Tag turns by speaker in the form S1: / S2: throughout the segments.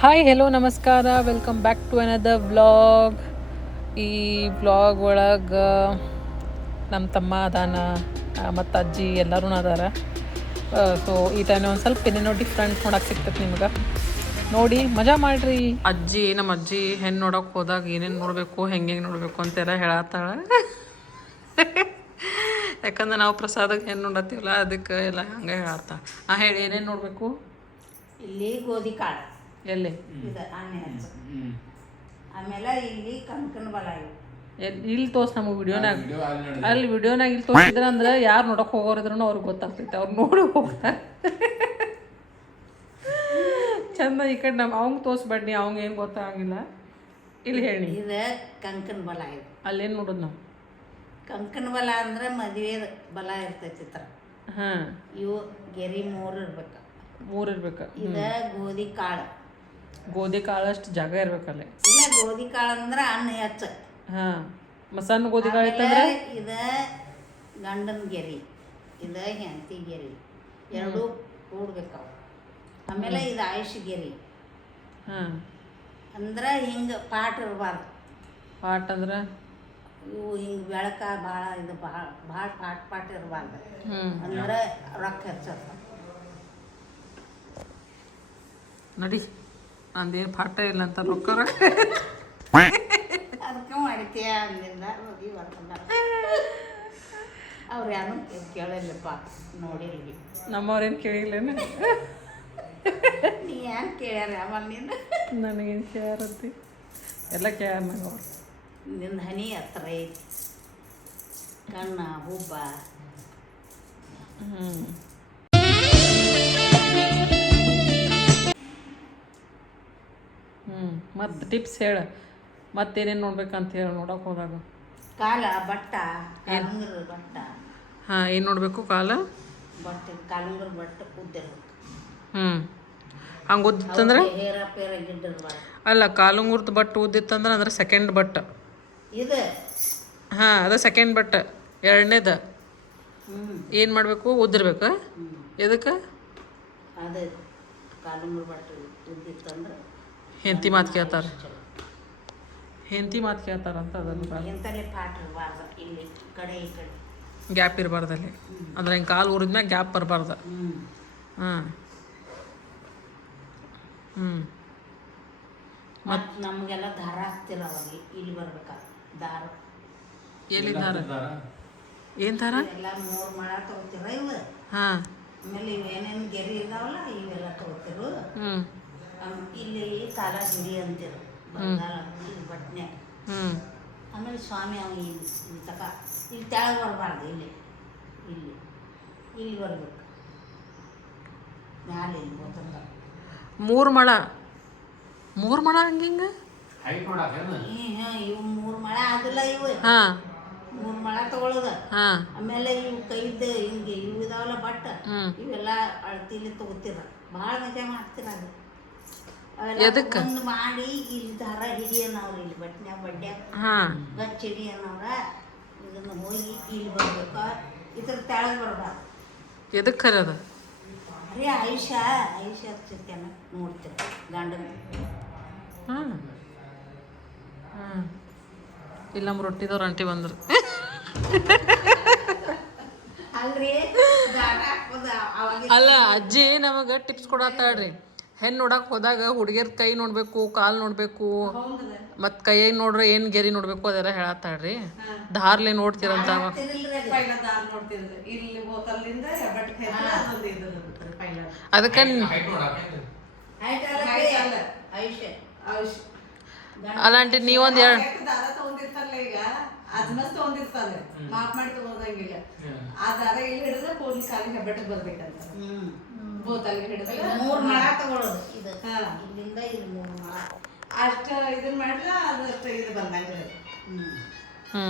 S1: Hi hello ನಮಸ್ಕಾರ. Welcome back to another vlog ಈ vlog ಒಳಗೆ ನಮ್ಮ ತಮ್ಮ ಅದಾನ ಮತ್ತು ಅಜ್ಜಿ ಎಲ್ಲರೂ ಅದಾರ. ಸೊ ಈ ಟೈಮ್ ಒಂದು ಸ್ವಲ್ಪ ಏನೇನೋ ಡಿಫ್ರೆಂಟ್ ನೋಡಕ್ಕೆ ಸಿಗ್ತೈತೆ ನಿಮ್ಗೆ. ನೋಡಿ ಮಜಾ ಮಾಡಿರಿ. ಅಜ್ಜಿ ನಮ್ಮ ಅಜ್ಜಿ ಹೆಣ್ಣು ನೋಡೋಕೆ ಹೋದಾಗ ಏನೇನು ನೋಡಬೇಕು ಹೆಂಗೆ ಹೆಂಗೆ ನೋಡಬೇಕು ಅಂತೆಲ್ಲ ಹೇಳತ್ತಾಳೆ. ಯಾಕಂದ್ರೆ ನಾವು ಪ್ರಸಾದಕ್ಕೆ ಹೆಣ್ಣು ನೋಡತ್ತೀವಲ್ಲ ಅದಕ್ಕೆ ಎಲ್ಲ ಹಂಗೆ ಹೇಳತ್ತ ಹಾಂ ಹೇಳಿ ಏನೇನು ನೋಡಬೇಕು?
S2: ಇಲ್ಲಿ ಗೋಧಿ ಕಾಳು.
S1: ಎಲ್ಲಿ?
S2: ಇದು ಆನೆ ಹಚ್ಚು ಆಮೇಲೆ ಇಲ್ಲಿ ಕಂಕನ ಬಲ ಇವು
S1: ಎಲ್- ಇಲ್ಲಿ ತೋರ್ಸ್ ನಮಗೆ ವಿಡಿಯೋನಾಗ ಅಲ್ಲಿ ವಿಡಿಯೋನಾಗ ಇಲ್ಲಿ ತೋರಿಸಿದ್ರ ಅಂದ್ರೆ ಯಾರು ನೋಡಕ್ ಹೋಗೋರಿದ್ರು ಅವ್ರಿಗೆ ಗೊತ್ತಾಗ್ತೈತೆ. ಅವ್ರು ನೋಡಿ ಹೋಗ್ತಾರೆ. ಚಂದ ಈ ಕಡೆ ನಮ್ಮ ಅವಂಗೆ ತೋರಿಸ್ಬೇಡಿ ಅವಂಗ ಏನು ಗೊತ್ತಾಗಿಲ್ಲ ಇಲ್ಲಿ ಹೇಳಿ.
S2: ಇದು ಕಂಕನ ಬಲ ಅಲ್ಲಿ
S1: ಅಲ್ಲೇನು ನೋಡೋದು ನಾವು?
S2: ಕಂಕನ ಬಲ ಅಂದ್ರೆ ಮದುವೆ ಬಲ ಇರ್ತೈತಿ ಚಿತ್ರ
S1: ಹಾಂ.
S2: ಇವು ಗೆರಿ ಮೂರು ಇರ್ಬೇಕು.
S1: ಮೂರು ಇರ್ಬೇಕು.
S2: ಇದು ಗೋಧಿ ಕಾಳು.
S1: ಗೋಧಿ ಕಾಳಷ್ಟು ಜಾಗ ಇರ್ಬೇಕಲ್ಲ.
S2: ಇಲ್ಲ ಗೋಧಿ ಕಾಳು ಅಂದ್ರೆ ಅನ್ನ ಹೆಚ್ಚ.
S1: ಹಾಂ ಮಸಣ್ಣ ಗೋಧಿ ಕಾಳು ಇತ್ತಂದ್ರೆ?
S2: ಇದ ಗಂಡನ ಗೆರಿ ಇದ ಹೆಂಡತಿ ಗೆರಿ ಎರಡು ಕೂಡ್ಬೇಕು ಆಮೇಲೆ ಇದು ಆಯುಷ್ ಗೆರಿ.
S1: ಹಾಂ.
S2: ಅಂದ್ರೆ ಹಿಂಗೆ ಪಾಟ್ ಇರಬಾರ್ದು.
S1: ಪಾಟ್ ಅಂದ್ರೆ?
S2: ಇವು ಹಿಂಗೆ ಬೆಳಕ ಭಾಳ ಇದು ಭಾಳ ಭಾಳ ಪಾಟ್ ಪಾಟ್ ಇರಬಾರ್ದು. ಅಂದ್ರೆ ರೊಕ್ಕ ಹೆಚ್ಚ
S1: ನಡಿ. ನಂದೇನು ಪಾಠ ಇಲ್ಲ ಅಂತ ರೊಕ್ಕ ರೊಕ್ಕ
S2: ಅದಕ್ಕೆ ಮಾಡಿತೀಯ ಅಂದಿಂದ ಮದುವೆ ಬರ್ಕೊಂಡಾರ ಅವ್ರು ಯಾರು ಕೇಳಿಲ್ಲಪ್ಪ
S1: ನಮ್ಮವ್ರೇನು ಕೇಳಿಲ್ಲೇನು?
S2: ನೀ ಏನು ಕೇಳ್ಯಾರ ಆಮೇಲೆ ನೀನು?
S1: ನನಗೇನು ಕೇಳಾರತ್ತಿ ಎಲ್ಲ ಕೇಳ್ಯಾರ ನಂಗೆ ಅವ್ರು.
S2: ನಿನ್ನ ಹನಿ ಹತ್ರ ಐತಿ. ಕಣ್ಣ ಹುಬ್ಬ
S1: ಹ್ಞೂ ಹ್ಞೂ ಮತ್ತು ಟಿಪ್ಸ್ ಹೇಳ. ಮತ್ತೇನೇನು ನೋಡ್ಬೇಕಂತ ಹೇಳಿ ನೋಡೋಕೆ ಹೋದಾಗ.
S2: ಕಾಲ ಬಟ್ಟ ಕಾಲುಂಗ್ರ ಬಟ್ಟ.
S1: ಹಾಂ ಏನು ನೋಡಬೇಕು ಕಾಲ?
S2: ಬಟ್ಟೆ ಕಾಲುಂಗ್ರ ಬಟ್ಟೆ ಉದ್ದಿರ್ಬೇಕು.
S1: ಹ್ಞೂ ಹಂಗೆ ಉದ್ದಿತ್ತಂದ್ರೆ?
S2: ಹೇರ ಪೇರ ಗಿಡ್ಡಿರ್ಬಾರ್ದು.
S1: ಅಲ್ಲ ಕಾಲುಂಗುರ್ದು ಬಟ್ಟೆ ಉದ್ದಿತ್ತಂದ್ರೆ ಅಂದ್ರೆ ಸೆಕೆಂಡ್ ಬಟ್ಟ.
S2: ಇದು?
S1: ಹಾಂ ಅದು ಸೆಕೆಂಡ್ ಬಟ್ಟ. ಎರಡನೇದ. ಏನು ಮಾಡಬೇಕು? ಉದ್ದಿರ್ಬೇಕು. ಎದಕ್ಕೆ?
S2: ಅದೇ ಕಾಲುಂಗ್ರ ಬಟ್ಟೆ ಉದ್ದಿತ್ತಂದ್ರೆ
S1: ಹೆಂಡತಿ ಮಾತು ಕೇಳ್ತಾರ. ಹೆಂಡತಿ ಮಾತು ಕೇಳ್ತಾರಂತ ಅದನ್ನು
S2: ಎಂತಲೇ ಇರಬಾರ್ದು ಇಲ್ಲಿ ಈ ಕಡೆ ಈ ಕಡೆ.
S1: ಗ್ಯಾಪ್ ಇರಬಾರ್ದಲ್ಲಿ ಅಂದ್ರೆ ಹಿಂಗೆ ಕಾಲು ಊರಿದ್ಮ್ಯಾಗ ಗ್ಯಾಪ್ ಬರಬಾರ್ದು.
S2: ಹ್ಞೂ
S1: ಹಾಂ ಹ್ಞೂ
S2: ಮತ್ತು ನಮಗೆಲ್ಲ ದಾರ ಹಾಕ್ತಿಲ್ಲ ಅವಾಗ ಇಲ್ಲಿ ಬರ್ಬೇಕ? ದಾರ.
S1: ಎಲ್ಲಿದ್ದಾರೆ ಏನು ದಾರ?
S2: ಎಲ್ಲ ಮೂರು ಮಳ ತಗೋತೀರ ಇವು?
S1: ಹಾಂ.
S2: ಆಮೇಲೆ ಇವೇನೇನು ಗೆರಿ ಇದಾವಲ್ಲ ಇವೆಲ್ಲ ತಗೋತಿರು?
S1: ಹ್ಞೂ
S2: ಇಲ್ಲಿ ಕಾಲ ಹಿಡಿ ಅಂತಿರು ಬಂಗಾರ ಇಲ್ಲಿ
S1: ಹ್ಞೂ
S2: ಆಮೇಲೆ ಸ್ವಾಮಿ ಅವ ಇಲ್ಲಿ ಇಲ್ಲಿ ತಕ ಇಲ್ಲಿ ತೆಳಗೆ ಬರಬಾರ್ದು ಇಲ್ಲಿ. ಇಲ್ಲಿ. ಇಲ್ಲಿ ಬರ್ಬೇಕು. ಮ್ಯಾಲೆ ಇಲ್ಲಿ ಬೋತಂದ
S1: ಮೂರು ಮಳ. ಮೂರು ಮಳ ಹಂಗಿಂಗ ಹಿಂಗೆ?
S2: ಇವು ಮೂರು ಮಳ ಆಗಿಲ್ಲ ಇವು.
S1: ಹಾಂ.
S2: ಮೂರು ಮಳ ತಗೊಳ್ಳೋದು
S1: ಹಾಂ.
S2: ಆಮೇಲೆ ಇವು ಕೈದ ಹಿಂಗೆ ಇವು ಇದಾವಲ್ಲ
S1: ಬಟ್
S2: ಇವೆಲ್ಲ ಅಳತಿಲಿ ತಗೋತಿರ. ಭಾಳ ಮಜಾ ಮಾಡ್ತೀರ ಅದು.
S1: ಎದಕ್ಕ?
S2: ಒಂದು ಮಾಡಿ ಇಲ್ಲಿ ದಾರ ಹಿಡಿ ಅನ್ನವ್ರು ಇಲ್ಲಿ ಬಟ್ನ್ಯಾಗ ಬಡ್ಡ್ಯಾಗ
S1: ಹಾಂ.
S2: ಗಚ್ಚ ಹಿಡಿ ಅನ್ನವ್ರ ಇದನ್ನು ಹೋಗಿ ಇಲ್ಲಿ ಬರ್ಬೇಕು. ಇದ್ರ ತೆಳಗೆ ಬರ್ಬಾರ್ದು.
S1: ಎದಕ್ಕೆ ಕರೆಯೋದು
S2: ಅರೇ ಆಯುಷ ಆಯುಷ ಹಚ್ಚಿರ್ತೇನ ನೋಡ್ತೀರ ಗಂಡನ.
S1: ಹಾಂ. ಹಾಂ. ಇಲ್ಲ ನಮ್ಮ ರೊಟ್ಟಿದವ್ರು ಅಂಟಿ ಬಂದರು. ಅಲ್ಲ ಅಜ್ಜಿ ನಮಗೆ ಟಿಪ್ಸ್ ಕೊಡತ್ತಾಳ್ರಿ. ಹೆಣ್ಣು ನೋಡಕ್ಕೆ ಹೋದಾಗ ಹುಡುಗಿಯರ್ ಕೈ ನೋಡಬೇಕು ಕಾಲು ನೋಡಬೇಕು. ಮತ್ತು ಕೈ ನೋಡ್ರೆ ಏನು ಗೆರಿ ನೋಡಬೇಕು ಅದೆಲ್ಲ ಹೇಳತ್ತಾಳ್ರಿ. ಧಾರ್ಲೆ ನೋಡ್ತೀರಂತ. ಅದಕ್ಕೆ
S2: ಆಯುಷ
S3: ಔಷ್
S1: ಅಲ್ಲ ಆಂಟಿ ನೀವೊಂದು ಎರಡು
S3: ದಾರ ತಗೊಂಡಿರ್ತಾರಲ್ಲ ಈಗ? ಅಜ್ಮಸ್ ತಗೊಂಡಿರ್ತಾರೆ ಮಾಪ್ ಮಾಡಿ ತಗೋದಂಗಿಲ್ಲ. ಆ ದಾರ ಇಲ್ಲಿ ಹಿಡಿದ್ರೆ ಕಾಲಿಗೆ ಬರ್ಬೇಕಂತ. ಹಿಡಿದ್ರೆ
S2: ಮೂರು ಮಳ ತಗೊಳ್ಳೋದು ಇದು
S3: ಹಾ.
S2: ಇಲ್ಲಿಂದ ಇಲ್ಲಿ ಮೂರು ಮಳ
S3: ಅಷ್ಟ ಇದನ್ನ ಮಾಡಿದ್ರೆ ಇದು
S1: ಹ್ಞೂ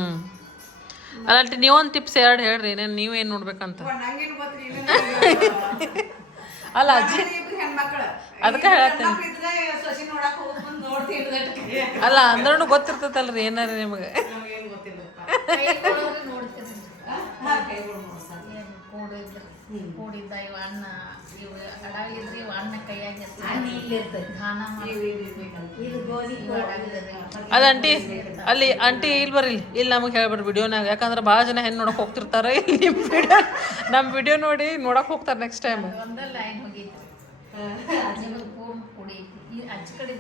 S1: ಅಲ್ಲ ನೀವೊಂದು ಟಿಪ್ಸ್ ಎರಡು ಹೇಳ್ರಿ ನಾನು ನೀವೇನು ನೋಡ್ಬೇಕಂತ?
S3: ನಂಗೇನು ಗೊತ್ತ್ರಿ
S1: ಅಲ್ಲ ಅಜ್ಜಿ ಅದಕ್ಕೆ ಹೇಳತ್ತೇನೆ. ಅಲ್ಲ ಅಂದ್ರೂ ಗೊತ್ತಿರ್ತೈತಲ್ರಿ ಏನಾರ ನಿಮಗೆ.
S2: ಇವ ಅನ್ನ
S4: ಅಡಾಗಿದ್ರಿ ಅಣ್ಣ ಕೈಯಾಗ
S2: ಹಣ್ಣು ಇಲ್ಲಿ
S4: ದಾನ
S2: ಇದು ಗೋಧಿ
S1: ಅದ ಆಂಟಿ ಅಲ್ಲಿ ಆಂಟಿ ಇಲ್ಲಿ ಬರ್ರಿ ಇಲ್ಲಿ. ನಮಗೆ ಹೇಳ್ಬಿಡ್ರಿ ವಿಡಿಯೋನಾಗ ಯಾಕಂದ್ರೆ ಭಾಳ ಜನ ಹೆಣ್ಣು ನೋಡಕ್ ಹೋಗ್ತಿರ್ತಾರೆ. ಇಲ್ಲಿ ನಿಮ್ಮ ವಿಡಿಯೋ ನಮ್ಮ ವಿಡಿಯೋ ನೋಡಿ ನೋಡಕ್ ಹೋಗ್ತಾರೆ ನೆಕ್ಸ್ಟ್ ಟೈಮ್
S4: ಒಂದ ಲೈನ್ ಕುಡಿ ಅಚ್ಚ ಕಡೆ.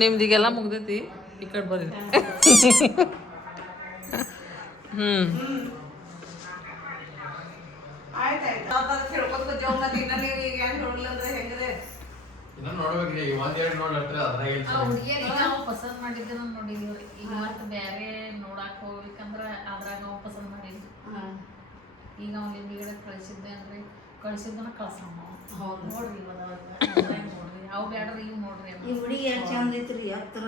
S1: ನಿಮ್ದು ಈಗೆಲ್ಲ ಮುಗ್ದೈತಿ. ಈ ಕಡೆ ಬರ್ರಿ. ಹ್ಞೂ
S3: ಇನ್ನ ನೀವು ಈಗ ಏನು ನೋಡ್ಲಿಲ್ಲ ಅಂದ್ರೆ ಹೆಂಗದೆ
S5: ಇನ್ನ ನೋಡ್ಬೇಕ್ರಿ ಈ ಒಂದೆರಡು ನೋಡ್ಲತ್ರಿ ಅದ್ರಾಗ ಏನ್
S4: ಆ ಹುಡುಗಿಯರಿಗೆ ನಾವು ಪಸಂದ್ ಮಾಡಿದ್ದನ್ನ ನೋಡಿದ್ವಿ ಈಗ ಮತ್ತೆ ಬೇರೆ ನೋಡಾಕ ಹೋಗ್ಬೇಕಂದ್ರ ಅದ್ರಾಗ ನಾವು ಪಸಂದ್ ಮಾಡಿದ್ವಿ ಈಗ ಅವ್ನ ಹಿಂದಿಗಡೆ ಕಳ್ಸಿದ್ದೆ ಅಂದ್ರೆ ಕಳಿಸಿದ್ದನ್ನ ಕಳ್ಸಮ್ಮ.
S3: ಹೌದು.
S4: ನೋಡ್ರಿ ಇವಾಗ ಅದ್ರಾಗ ನೋಡ್ರಿ. ಅವು ಇವು ನೋಡ್ರಿ
S2: ಈ ಹುಡುಗಿ ಎಷ್ಟು ಚಂದ ಐತ್ರಿ ಎತ್ತರ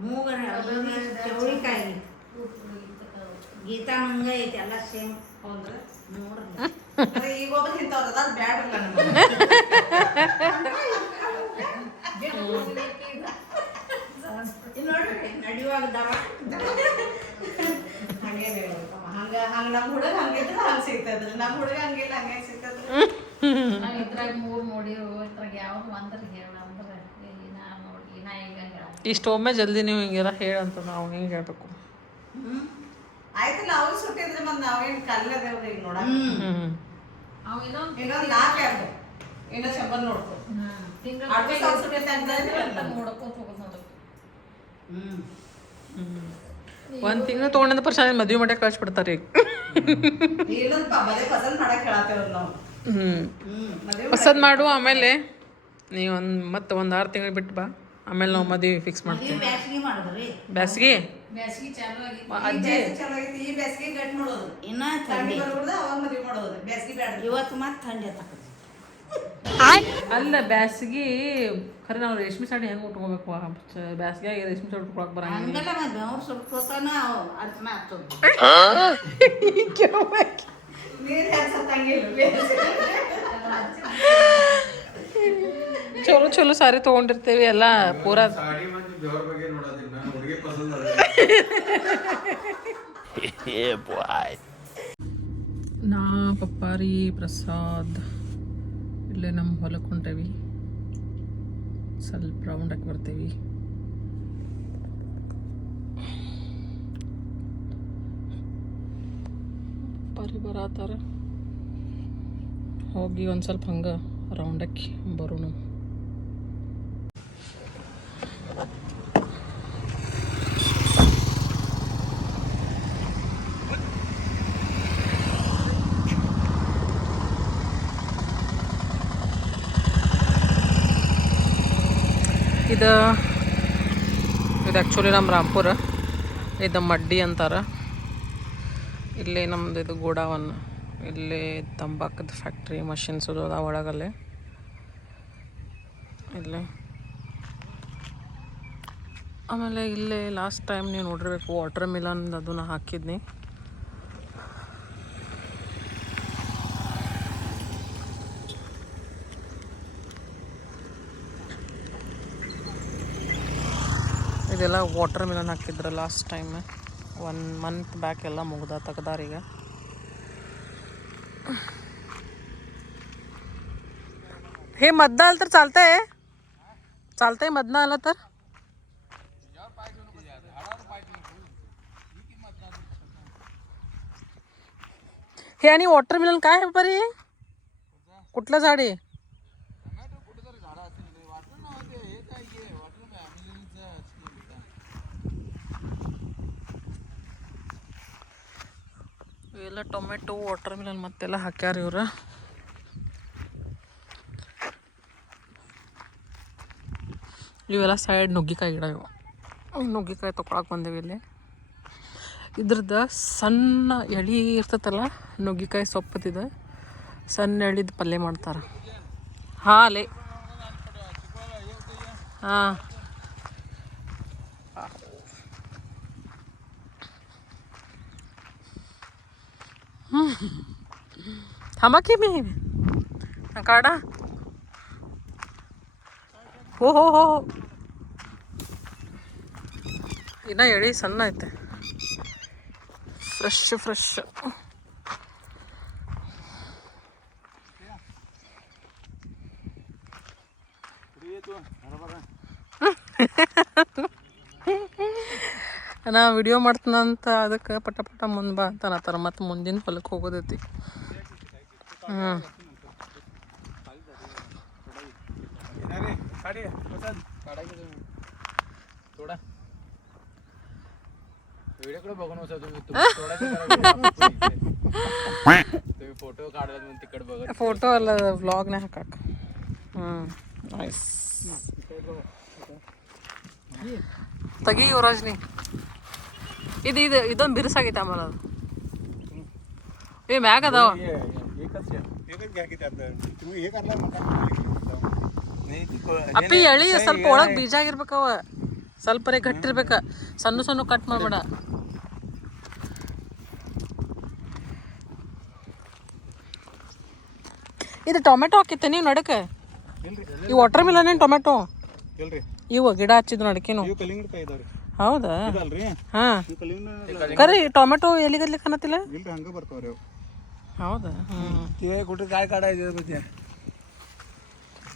S2: ಮೂಗರ ಚೌಳಿಕಾಯಿ. ಗೀತಾ ನಂಗ ಐತಿ ಎಲ್ಲ ಸೇಮ್.
S3: ಹೌದ್ರ?
S2: ನೋಡ್ರಿ.
S3: ಅದೇ ಈಗ ಒಬ್ಬ ಇಂಥವ್ರು ಅದಾರ ಬ್ಯಾಡ್ರಲ್ಲ ನಮ್ಗೆ.
S2: ಇಲ್ಲಿ ನೋಡ್ರಿ ನಡಿಯುವಾಗ ದವ
S3: ಹಂಗೆ ಹೇಳ್ಬೇಕಮ್ಮ. ಹಂಗ ಹಂಗ ನಮ್ಮ ಹುಡುಗ ಹಂಗಿದ್ರೆ ಹಂಗ ಸಿಗ್ತದ್ರಿ ನಮ್ಮ ಹುಡುಗ ಹಂಗಿಲ್ಲ ಹಂಗೆ ಸಿಗ್ತದ್ರಿ
S4: ನಾವ್ ಇದ್ರಾಗ ಮೂರ್ ನೋಡಿರು ಇದ್ರಾಗ ಯಾವ್ದು ಒಂದ್ರ ಹೇಳ ಅಂದ್ರ ನಾ ನೋಡಿ ನಾ ಈಗ ಹೇಳ?
S1: ಇಷ್ಟು ಒಮ್ಮೆ ಜಲ್ದಿ ನೀವು ಹಿಂಗೆಲ್ಲ ಹೇಳಂತ ನಾವು ಹಿಂಗೆ ಹೇಳ್ಬೇಕು?
S3: ಆಯ್ತು ಅವ್ರು ಸುಟ್ಟಿದ್ರೆ ಮತ್ತೆ ನಾವೇನು ಕಲ್ಲದೇವ್ರಿ
S4: ಅವ್ ಇನ್ನೊಂದ್
S3: ನಾಲ್ಕು ಎರಡು. ಇನ್ನೂ ಶಂಬರ್ ನೋಡ್ಕೊ.
S1: ಒಂದು ತಿಂಗಳು ತೊಗೊಂಡಿದ್ದ ಪರ್ಸನ್ ಮದುವೆ ಈಗ.
S3: ಮಾಡಕ್ ಹೇಳತ್ತೇವ್ ನಾವು.
S1: ಹ್ಞೂ
S2: ಹ್ಮ್
S3: ಮದುವೆ
S1: ಪಸಂದ್ ಮಾಡು ಆಮೇಲೆ ನೀ ಒಂದು ಮತ್ತೆ ಒಂದ್ ಆರು ತಿಂಗಳು ಬಿಟ್ಟು ಬಾ. ಆಮೇಲೆ ನಾವು ಮದ್ವೆ ಫಿಕ್ಸ್ ಮಾಡ್ತೀವಿ.
S2: ಬ್ಯಾಸ್ಗಿ?
S1: ಬ್ಯಾಸ್ಗಿ
S4: ಬ್ಯಾಸ್ಗಿ ಚಾಲು ಆಗಿತ್ತು.
S3: ಈ ಬೇಸಿಗೆ ಚಲೋ ಈ ಬೇಸಿಗೆ ಗಟ್ಟಿ ಮಾಡೋದು.
S2: ಇನ್ನ
S3: ಥಂಡಿ
S2: ಥಂಡಿ
S3: ಬರ್ಬಿಡ್ದ ಅವಾಗ ಮದುವೆ ಮಾಡೋದು. ಬೇಸಿಗೆ ಬೇಡ.
S2: ಇವತ್ತು ಮತ್ತೆ ಥಂಡಿ
S1: ಅಲ್ಲ ಬ್ಯಾಸ್ಗಿ ಖರೆ ನಾವು ರೇಷ್ಮೆ ಸಾಡಿ ಹೆಂಗೆ ಉಟ್ಕೋಬೇಕು? ಬ್ಯಾಸ್ಗಿಯಾಗಿ ರೇಷ್ಮೆ ಸಾಡಿ ಉಟ್ಕೊಳಕ್ ಬರಂಗಿಲ್ಲ.
S2: ಹಂಗಲ್ಲ ಮತ್ತೆ ಬೆವ್ರು ಸುಟ್ಕೋತಾನ ಅರ್ಚನೆ ಆಗ್ತದೆ
S3: ನೀರ್ ಹೆಚ್ಚಂಗಿಲ್ಲ
S1: ಚಲೋ ಚಲೋ ಸಾರಿ ತಗೊಂಡಿರ್ತೇವಿ ಎಲ್ಲ. ಪೂರಾ
S5: ಸಾಡಿ ಬಗ್ಗೆ ನೋಡೋದಿನ್ನ ಹುಡುಗಿ ಪಸಂದ್
S1: ನಾ ಪಪ್ಪಾರಿ ಪ್ರಸಾದ್ ಇಲ್ಲೇ ನಮ್ಮ ಹೊಲಕ್ಕೆ ಹೊಂಟೇವಿ. ಸ್ವಲ್ಪ ರೌಂಡ್ ಹಾಕಿ ಬರ್ತೀವಿ. ಪಪ್ಪಾರಿ ಬರತ್ತಾರ ಹೋಗಿ ಒಂದು ಸ್ವಲ್ಪ ಹಂಗೆ ರೌಂಡ್ ಹಾಕಿ ಬರೋಣ. ಇದು ಇದು ಆ್ಯಕ್ಚುಲಿ ನಮ್ಮ ರಾಮ್ಪುರ. ಇದು ಮಡ್ಡಿ ಅಂತಾರೆ. ಇಲ್ಲಿ ನಮ್ದು ಇದು ಗೋಡಾವನ್ ಇಲ್ಲಿ ತಂಬಾಕದ ಫ್ಯಾಕ್ಟ್ರಿ ಮಷಿನ್ಸ್ ಅದ ಒಳಗಲ್ಲಿ. ಇಲ್ಲಿ. ಆಮೇಲೆ ಇಲ್ಲೇ ಲಾಸ್ಟ್ ಟೈಮ್ ನೀವು ನೋಡಿರ್ಬೇಕು ವಾಟರ್ ಮಿಲನ್ ಅದನ್ನ ಹಾಕಿದ್ನಿ. ಇದೆಲ್ಲ ವಾಟರ್ ಮಿಲನ್ ಹಾಕಿದ್ರು last time one month back ಎಲ್ಲ ಮುಗ್ದ ತೆಗ್ದಾರೀಗ हे मधनं आलं तर चालतंय चालतंय मधनं आलं तर हे आणि वॉटर मिलन काय आहे बरी कुठलं झाड आहे ಇವೆಲ್ಲ ಟೊಮೆಟೊ ವಾಟರ್ ಮಿಲನ್ ಮತ್ತೆಲ್ಲ ಹಾಕ್ಯಾರ ಇವ್ರು. ಇವೆಲ್ಲ ಸೈಡ್ ನುಗ್ಗಿಕಾಯಿ ಗಿಡ ಇವು. ನುಗ್ಗಿಕಾಯಿ ತೊಗೊಳಕ್ಕೆ ಬಂದೇವಿ ಇಲ್ಲಿ. ಇದ್ರದ್ದು ಸಣ್ಣ ಎಳಿ ಇರ್ತೈತಲ್ಲ, ನುಗ್ಗಿಕಾಯಿ ಸೊಪ್ಪತ್ತಿದ ಸಣ್ಣ ಎಳಿದ ಪಲ್ಯ ಮಾಡ್ತಾರೆ. ಹಾಲೆ. ಹಾಂ. 담아키미 가라 ಓಹೋ ಇನ್ನೂ ಎಳಿ ಸಣ್ಣ ಐತೆ ಫ್ರೆಶ್ ಫ್ರೆಶ್ ನಾ ವಿಡಿಯೋ ಮಾಡ್ತೀನಂತ ಅದಕ್ಕೆ ಪಟ ಪಟ ಮುಂದೆ ಬಾ ಅಂತ ಅನ್ನತ್ತಾರ ಮತ್ತು ಮುಂದಿನ ಹೊಲಕ್ಕೆ ಹೋಗೋದೈತಿ ಹ್ಞೂ
S5: थोडा व्हिडिओकडे बघून होता तुम्ही तुम्ही थोडा तुम्ही फोटो काढला म्हणून तिकडे बघत
S1: ಫೋಟೋ ಅಲ್ಲ ವ್ಲಾಗ್ನೇ ಇದು ಇದು ಇದೊಂದು ಬಿರುಸಾಗೈತೆ ಆಮೇಲೆ ಅದು. ಏ ಮ್ಯಾಗ ಅದಾವ? ಅಪ್ಪಿ ಎಳಿ ಸ್ವಲ್ಪ ಒಳಗೆ ಬೀಜ ಆಗಿರ್ಬೇಕವ ಸ್ವಲ್ಪ ರೇ ಗಟ್ಟಿರ್ಬೇಕ ಸಣ್ಣ ಸಣ್ಣ ಕಟ್ ಮಾಡ್ಬೇಡ. ಇದು ಟೊಮೆಟೊ ಹಾಕಿತ್ತೆ ನೀವು ನಡಕ? ಈ ವಾಟರ್ ಮಿಲನ್ ಟೊಮೆಟೊ ಇವ ಗಿಡ ಹಚ್ಚಿದ್ರು ನಡಕೇನು ಹೌದಾ?
S6: ಇದಲ್ರಿ?
S1: ಹಾ. ಕರಿ ಟೊಮೆಟೊ ಎಲ್ಲಿಗಲ್ಲಿ ಕಾಣತಿಲ್ಲ
S6: ಇಲ್ರಿ ಹಂಗ ಬರ್ತಾವ್ರಿ ಅವು.
S1: ಹೌದಾ?
S6: ತಿಳಿ ಕೊಟ್ಟು ಕಾಯಿ ಕಾಡ ಮತ್ತೆ.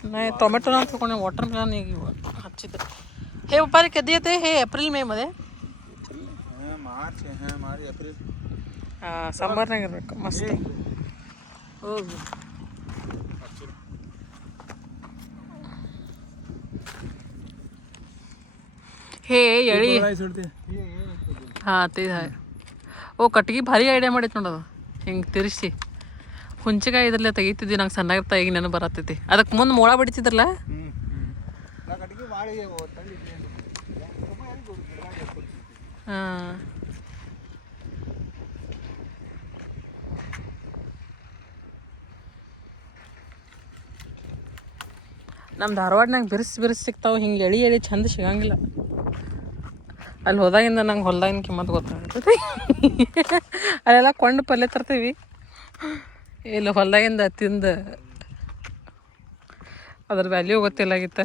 S1: ನಾ ಟೊಮೆಟೊ ಅಂತ ತಗೊಂಡೆ ವಾಟರ್ ಮೆಲನ್ ಈಗ ಹಚ್ಚಿದ ಹೇ ಉಪ್ಪಾರಿ ಕದಿಯತೆ ಹೇ ಏಪ್ರಿಲ್ ಮೇ ಮದೆ?
S6: ಮಾರ್ಚ್ ಹಾಂ ಮಾರ್ಚ್ ಏಪ್ರಿಲ್.
S1: ಹಾಂ ಸಮ್ಮರ್ನಾಗ ಇರ್ಬೇಕು ಮಸ್ತ್. ಹೋಗು ಹೇ ಎಳಿ. ಹಾಂ ಅತ್ತೈದು ಓ ಕಟ್ಗೆ ಭಾರಿ ಐಡಿಯಾ ಮಾಡೈತೆ ನೋಡೋದು ಹಿಂಗೆ ತಿರ್ಸಿ ಹುಂಚಿಕಾಯಿ ಇದ್ರಲ್ಲೇ ತೆಗಿತಿದ್ವಿ ನಂಗೆ ಸಣ್ಣಗಿರ್ತಾ ಈಗ ನೆನಪು ಬರತ್ತೈತಿ. ಅದಕ್ಕೆ ಮುಂದೆ ಮೋಳ ಬಡಿತಿದ್ರಲ್ಲ? ಹಾಂ. ನಮ್ಮ ಧಾರವಾಡನಾಗ ಬಿರ್ಸಿ ಬಿರ್ಸಿ ಸಿಗ್ತಾವೆ. ಹಿಂಗೆ ಎಳಿ ಎಳಿ ಚಂದ ಸಿಗಂಗಿಲ್ಲ. ಅಲ್ಲಿ ಹೋದಾಗಿಂದ ನಂಗೆ ಹೊಲ್ದಾಗಿನ ಕಿಮ್ಮತ್ತು ಗೊತ್ತಾಗ್ತೈತಿ. ಅಲ್ಲೆಲ್ಲ ಕೊಂಡು ಪಲ್ಯ ತರ್ತೀವಿ. ಇಲ್ಲಿ ಹೊಲ್ದಾಗಿಂದ ತಿಂದು ಅದ್ರ ವ್ಯಾಲ್ಯೂ ಗೊತ್ತಿಲ್ಲಾಗಿತ್ತು.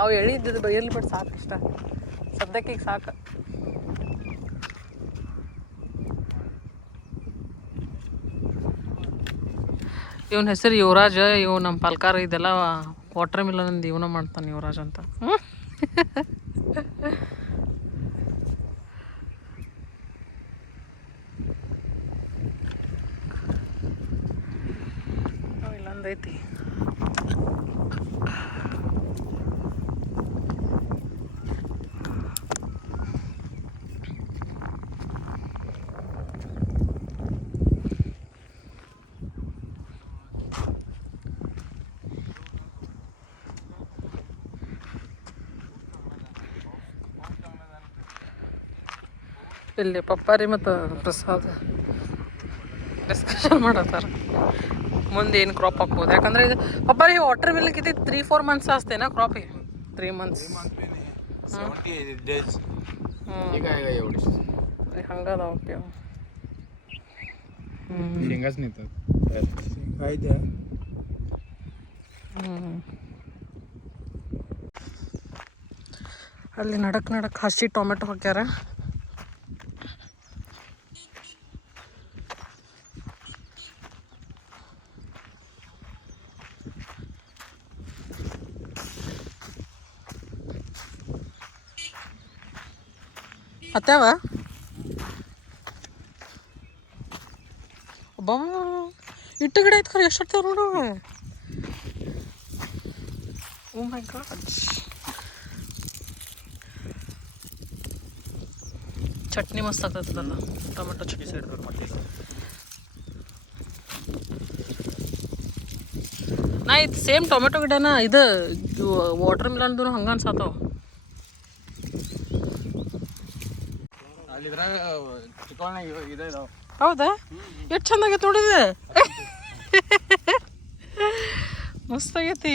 S1: ಅವು ಎಳಿ ಇದ್ದಿದ್ದು ಎಲ್ಲಿ ಬಿಟ್ಟು ಸಾಕು ಇಷ್ಟ ಸದ್ಯಕ್ಕೆ ಸಾಕು. ಇವನ ಹೆಸರು ಯುವರಾಜ ಇವ್ ನಮ್ಮ ಪಲ್ಕಾರ ಇದೆಲ್ಲ ವಾಟರ್ ಮಿಲನ್ ಇವನ ಮಾಡ್ತಾನೆ ಯುವರಾಜ್ ಅಂತ ಹ್ಮ್? ಓ, ಇಲ್ಲೊಂದೈತಿ ಇಲ್ಲಿ ಪಪ್ಪಾರಿ ಮತ್ತು ಪ್ರಸಾದ್ ಡಿಸ್ಕಷನ್ ಮಾಡತ್ತಾರ. ಮುಂದೆ ಏನು ಕ್ರಾಪ್ ಹಾಕ್ಬೋದು? ಯಾಕಂದ್ರೆ ಇದು ಪಪ್ಪಾರಿ ವಾಟರ್ ಮಿಲ್ಕ್ ಇದು ತ್ರೀ ಫೋರ್ ಮಂತ್ಸ್ ಆಸ್ತೇನಾ ಕ್ರಾಪಿಗೆ ತ್ರೀ ಮಂತ್ಸ್ ಹಂಗದ ಓಕೆ
S6: ಶೇಂಗಾಸ್
S1: ಆಯ್ತಾ ಅಲ್ಲಿ ನಡಕ್ ನಡಕ್ ಹಸಿ ಟೊಮೆಟೊ ಹಾಕ್ಯಾರ. ಅತ್ಯಾವ ಒಬ್ಬ ಇಟ್ಟು ಗಿಡ ಐತ್ ಖರೆ ಎಷ್ಟು ನೋಡು. ಮೈ ಗಾಡ್ ಚಟ್ನಿ ಮಸ್ತ್ ಆಗ್ತದಲ್ಲ ಟೊಮೆಟೊ ಚಟ್ನಿ ಸೈಡ್ ನಾ ಇದು ಸೇಮ್ ಟೊಮೆಟೊ ಗಿಡನ ಇದು ವಾಟರ್ ಮಿಲನ್ದು ಹಂಗ ಅನ್ಸಾತಾವ. ಹೌದಾ ಎಷ್ಟು ಚಂದ ಆಗೈತೆ ನೋಡಿದೆ ಮಸ್ತ್ ಆಗೈತಿ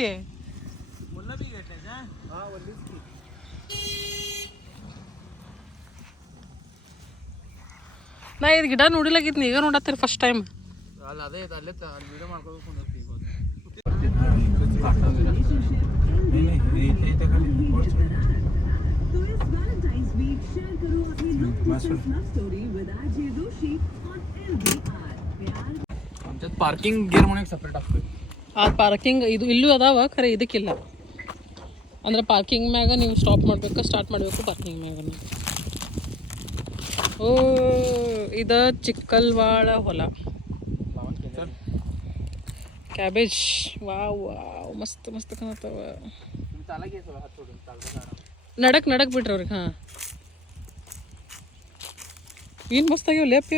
S1: ನಾ ಇದು ಗಿಡ ನೋಡಿಲಾಗಿದ್ನಿ ಈಗ ನೋಡತ್ತೀರಿ ಫಸ್ಟ್ ಟೈಮ್
S5: ಅಲ್ಲಿ
S7: तो इस वैलेंटाइंस वीक शेयर करो अपनी love story with RJ Joshi on
S5: parking gear ಮಾಡಕ್ಕೆ ಸಪ್ರೇಟ್ ಆಗ್ತದೆ
S1: ಆ ಪಾರ್ಕಿಂಗ್ ಇದು ಇಲ್ಲೂ ಅದಾವ ಖರೆ ಇದಕ್ಕಿಲ್ಲ ಅಂದ್ರೆ ಪಾರ್ಕಿಂಗ್ ಮ್ಯಾಗ ನೀವು ಸ್ಟಾಪ್ ಮಾಡಬೇಕು ಸ್ಟಾರ್ಟ್ ಮಾಡಬೇಕು ಪಾರ್ಕಿಂಗ್ ಮ್ಯಾಗ ಓ ಇದು ಚಿಕ್ಕಲ್ವಾಳ ಹೊಲ ಕ್ಯಾಬೇಜ್ ವಾವ್ ವಾವ್ ಮಸ್ತ್ ಮಸ್ತ್ ಕಾಣತ್ತವ ನಡಕ್ ನಡಕ್ ಬಿಟ್ರಿ ಅವ್ರಿಗೆ, ಹಾ. ಏನು ಮಸ್ತ್ ಆಗ್ಯವ ಲೇಪ್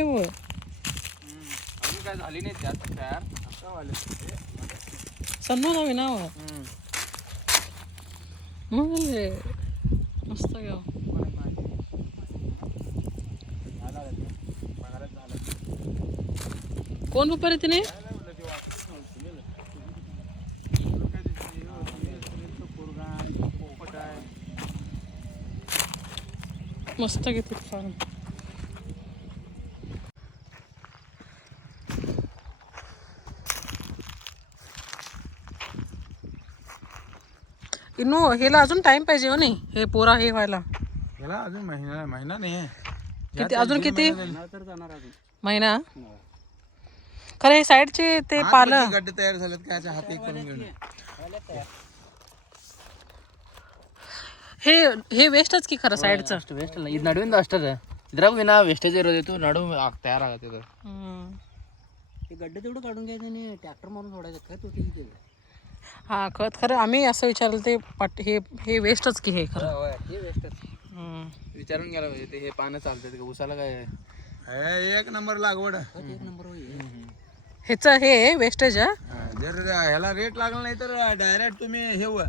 S1: ಸಣ್ಣ ನಾವು ಮಸ್ತ್ ಆಗ್ಯಾವ. ಕೋನ್ ರೂಪಾಯಿ ರೀತಿನಿ मस्त घेते फार्म इन्नू हेला अजून टाइम पाहिजे हो नाही? हे पोरा हे व्हायला.
S6: याला अजून महिना महिना नाही. आहे
S1: किती अजून किती? महिना खरं हे साईडचे ते पालं.
S6: गड्डे तयार झालेत काय हात एक करून घेऊन.
S1: हे हे वेस्टच की खरं साईडचं
S5: ಅಷ್ಟು ವೇಸ್ಟ್ ಅಲ್ಲ ಇದು ನಡುವಿಂದ ಅಷ್ಟದ ಇದ್ರಾಗ ವಿನ ವೇಸ್ಟೇಜ್ ಇರೋದಿತ್ತು ನಡು ತಯಾರಾಗತ್ತೆ ಇದು
S1: हम्म.
S7: हे गड्डे तेवढं काढून घ्यायचे आणि ट्रॅक्टर मारून सोडायचं खत होते की ते
S1: हा खत खरं आम्ही असं विचारलं ते पट हे हे वेस्टच की हे खरं
S7: हे वेस्टच
S1: हम्म.
S5: विचारून गेला पाहिजे ते हे पानं चालतात का उसाला काय
S6: हे एक नंबर लागवड
S7: एक नंबर होईल
S1: ह्याचं हे वेस्टेज आहे
S6: हा, जर ह्याला रेट लागला नाही तर डायरेक्ट तुम्ही हे व-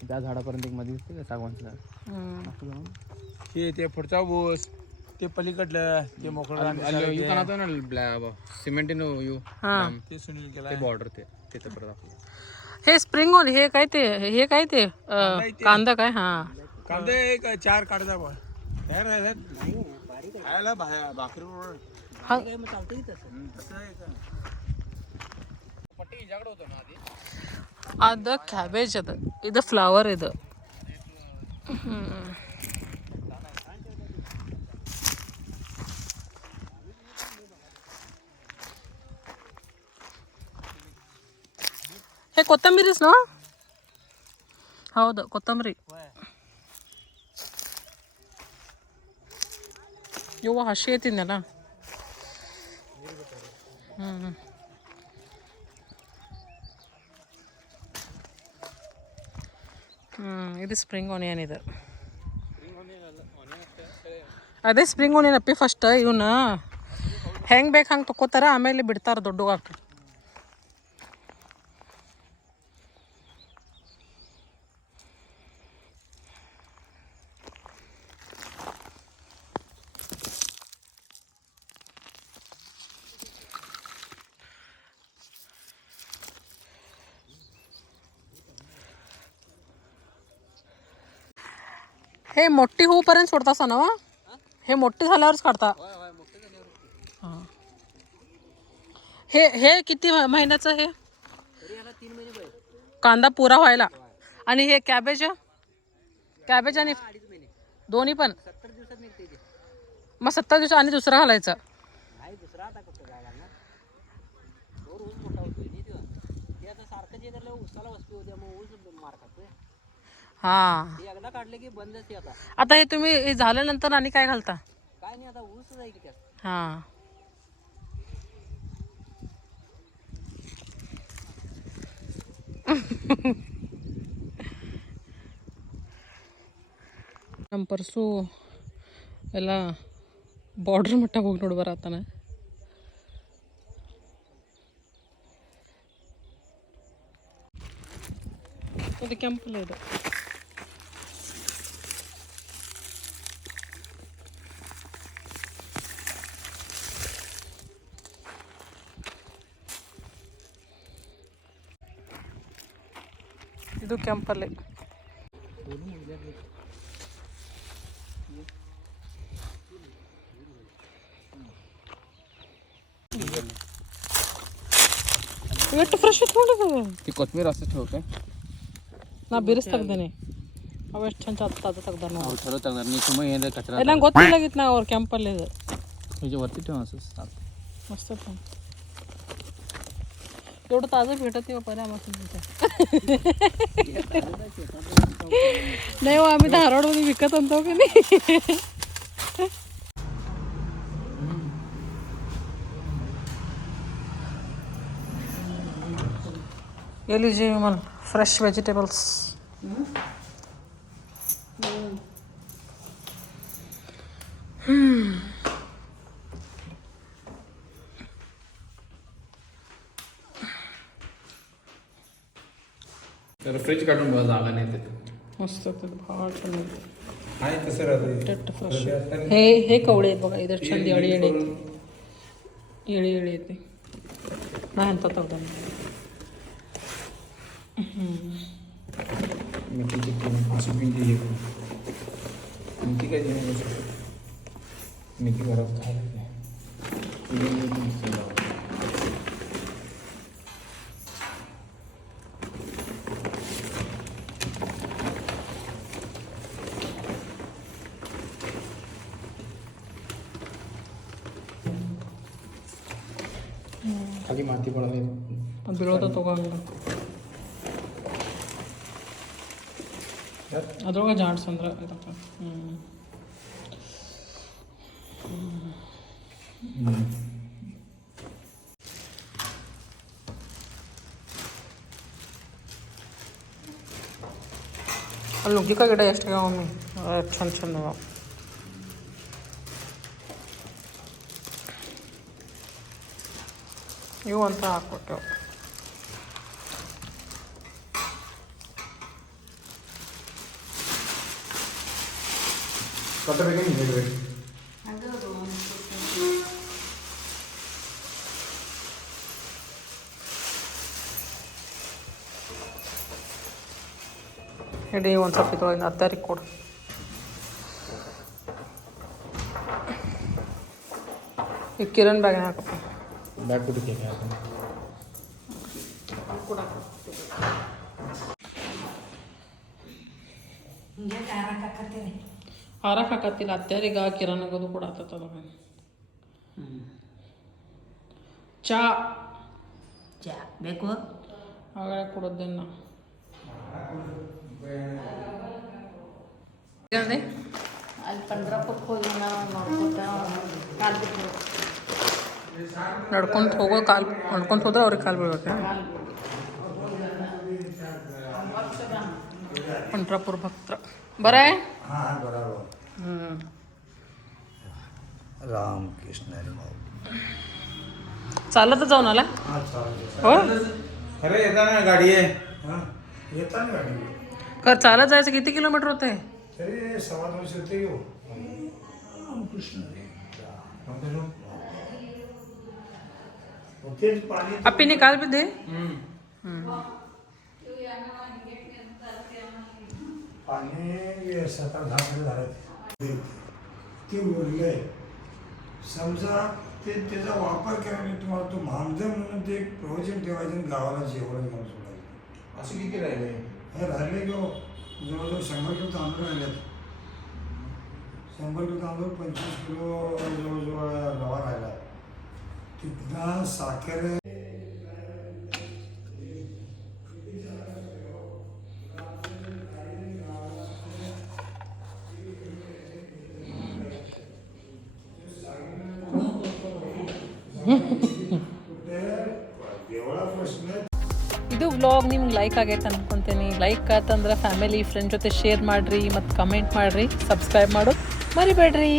S5: त्या झाडापर्यंत एक मध्ये दिसते का सागवानचं
S1: हम्म.
S6: ते पुढचा ते पलीकडलं ते
S5: हम्म. मोकळं सिमेंट
S1: यू
S6: ते सुनील केला
S5: बॉर्डर ते तिथे परत
S1: हे स्प्रिंग हे काय ते हे काय ते? कांदा काय? हा.
S6: कांदे एक चार काढता तयार खायला भाकरी हम्म, तसं
S5: ಅದಿ
S1: ಕ್ಯಾಬೇಜ್ ಅದು. ಇದು ಫ್ಲವರ್ ಇದು. ಹೇ, ಕೊತ್ತಂಬರಿ ನೋ ಹೌದು, ಕೊತ್ತಂಬರಿ. ಇವ ಹಸಿ ಐತಿದ್ನಲ್ಲ ಹ್ಞೂ ಇದು ಸ್ಪ್ರಿಂಗ್ ಆನಿಯನ್ ಇದು. ಅದೇ ಸ್ಪ್ರಿಂಗ್ ಆನಿಯನ್ ಅಪ್ಪಿ ಫಸ್ಟ್ ಇವನ್ನ ಹೆಂಗೆ ಬೇಕು ಹಂಗೆ ತಗೋತಾರ ಆಮೇಲೆ ಬಿಡ್ತಾರೆ ದೊಡ್ಡವಾಗ हे मोठी होऊपर्यंत सोडतास ना हे मोठी झाल्यावरच काढता. हां. हे हे किती महिन्याचं हे? कांदा पुरा व्हायला. आणि हे कॅबेज? कॅबेज आणि दोन्ही पण?
S7: सत्तर
S1: मग सत्तर दिवस आणि दुसरं घालायचं.
S7: दुसरा घालायचा सारखं जे उसाला वस्तू वस्ती होत्या मग ऊस मार खातोय
S1: हां
S7: ते एकदा काढलं की बंदच ते आता
S1: आता हे तुम्ही हे झाल्यानंतर आणि काय घालता
S7: काय नाही आता ऊसच आहे की त्यात
S1: हां ನಮ್ಮ ಪರ್ಸು ಎಲ್ಲ ಬಾರ್ಡ್ರ್ ಮಟ್ಟ ಹೋಗಿ ನೋಡಿ ಬರತ್ತಾನ ಇದು ಕೆಂಪಲ್ಲ ಇದು ಇದು ಕೆಂಪಲ್ಲಿ ಎಷ್ಟು ಫ್ರೆಶ್
S5: ಇಟ್ಕೊಂಡಿದ್ದಾವೆ ಈ ಕೊತ್ತಂಬರಿ ಹಸಿ ಹೋಗಕ್ಕೆ
S1: ನಾ ಬಿರಿಸ್ ತೆಗ್ದೇನೆ ಅವು ಎಷ್ಟು ಚಂದ ಅದು ತೆಗ್ದಾರ ಅವ್ರು
S5: ಚಲೋ ತೆಗ್ದಾರ ನೀ ಸುಮ್ಮ ಏನಿದೆ ಕಚ್ರ
S1: ನಂಗೆ ಗೊತ್ತಿಲ್ಲಾಗಿತ್ತು ನಾ ಅವ್ರ ಕೆಂಪಲ್ಲಿ ಇದು
S5: ಇದು ಬರ್ತಿಟ್ಟು
S1: ಮಸ್ತ್ ಮಸ್ತ್ एवढं ताजं भेटत नाही पर्या नाही हो आम्ही धारवाडमध्ये विकत आणतो की नाही? ये लीजिए विमल फ्रेश व्हेजिटेबल्स
S5: तर फ्रीज काढून बघा जागा नाही तिथे
S1: मस्त होतं भाळ पण होतं.
S6: आहे तसं राहते
S1: टट्ट फ्रेश हे हे कवळे आहेत बघा इधर छंद एळी एळी आहेत एळी एळी येते नाही ಅಂತ ತೆಗ್ದಾನೆ
S6: मेथीची पूर्ण अशी पिंटी घे मेथी काय देणार मेथी घरात మళ్ళీ మట్టి
S1: పడలేదు అందులో తొగంగా ಅದರೊಳಗೆ ಜಾಡ್ಸ್ ಅಂದ್ರೆ ಇದಪ್ಪ ಅಲ್ಲಿ ನುಗ್ಗಿಕಾಯಿ ಗಿಡ ಎಷ್ಟಾಗ ಒಮ್ಮೆ ಚಂದ ಚಂದ ಅವ ಇವು ಅಂತ ಹಾಕ್ಕೊಟ್ಟೆವು
S6: ಕಟ್ಟಬೇಕು ಹೇಳ್ಬೇಕು
S1: ಇಡೀ ಒಂದು ಸ್ವಲ್ಪ ಇದ್ರೊಳಗೆ ಅದ್ದಾರಿಗೆ ಕೊಡು ಈ ಕಿರಣ್ ಬ್ಯಾಗ್ ಹಾಕಪ್ಪ
S2: ಬ್ಯಾಗ್ಬಿಟ್ಟಿಗೆ
S1: ಹಾರಕ್ಕೆ ಹಾಕತ್ತಿಲ್ಲ ಅತ್ಯಾರಿಗೆ ಹಾಕಿರೋನಗೋದು ಕೂಡ ಆತದ ಚಾ.
S2: ಚಾ ಬೇಕು?
S1: ಆಗಾಗ ಕೊಡೋದನ್ನ
S4: ಅಲ್ಲಿ ಪಂದ್ರಪ್ಪಕ್ಕೆ ಹೋಗಿ ನಾವು ನೋಡ್ಕೊತ ಬಿಟ್ಟು
S1: ನಡ್ಕೊಂತ ಹೋಗೋ ಕಾಲ್ ನಡ್ಕೊಂತ ಹೋದ್ರೆ ಅವ್ರಿಗೆ ಕಾಲು ಬೀಳ್ಬೇಕು पंढरापूर भक्त बरं आहे
S6: हां बरोबर
S1: हम्म.
S6: रामकृष्ण हरी माऊ
S1: चालतच जाऊन आला हो
S6: अरे येताना गाडी आहे येताना गाडी
S1: कर चालत जायचं किती किलोमीटर होते
S6: तरी सव्वा दोनशे होते येऊ रामकृष्ण तेच पाणी
S1: अपी निकाल भी दे।
S6: पाणी सात आठ दहा किलो झालं ते उरलंय समजा ते त्याचा वापर केल्याने तुम्हाला तो मामदे म्हणून ते एक प्रवचन ठेवायचं आणि गावाला जेवण घेऊन सोडायचं असं किती राहिले? हे राहिले की हो, जवळजवळ शंभर किलो तांदूळ राहिलेत. शंभर किलो तांदूळ पंचवीस किलो जवळजवळ रवा राहिला तिथनं साखर देवळा प्रश्न
S1: ಇದು ವ್ಲಾಗ್ ನಿಮ್ಗೆ ಲೈಕ್ ಆಗೈತೆ ಅನ್ಕೊಂತೀನಿ ಲೈಕ್ ಆತಂದ್ರೆ ಫ್ಯಾಮಿಲಿ ಫ್ರೆಂಡ್ ಜೊತೆ ಶೇರ್ ಮಾಡಿರಿ ಮತ್ತು ಕಮೆಂಟ್ ಮಾಡಿರಿ ಸಬ್ಸ್ಕ್ರೈಬ್ ಮಾಡೋದು ಮರಿಬೇಡ್ರಿ